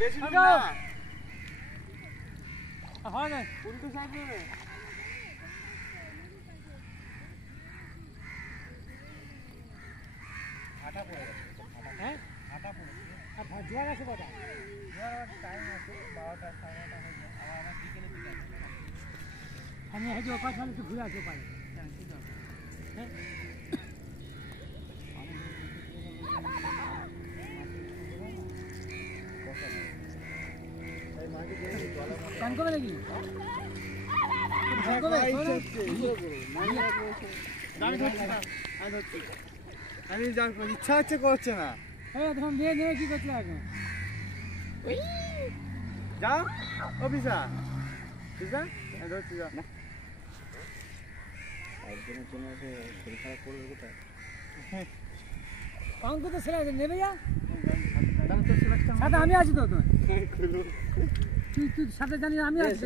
বেশি দূর না হয় না উল্টো সাইডে আটা পড়ে গেছে হ্যাঁ আটা পড়ে আর জোয়ার আছে কটা জোয়ার টাইম আছে 12টা 12:30 হয়ে যায় আবার আমার বিকেলে দিকে আছে আমি হয়তো ওপাশ মানে একটু ঘুরে আসবো পারি হ্যাঁ চান করবে নাকি আমি ইচ্ছা হচ্ছে করছে না তখন নিয়ে নিয়ে কি করছে এখন যাও অফিসা পিসা ধরছি যা একদিনের জন্য শরীর খারাপ করবে কোথায় পাউন্ড কত সেরা নেবে যা সাথে আমি আছি তো তুই সাথে জানি আমি আছি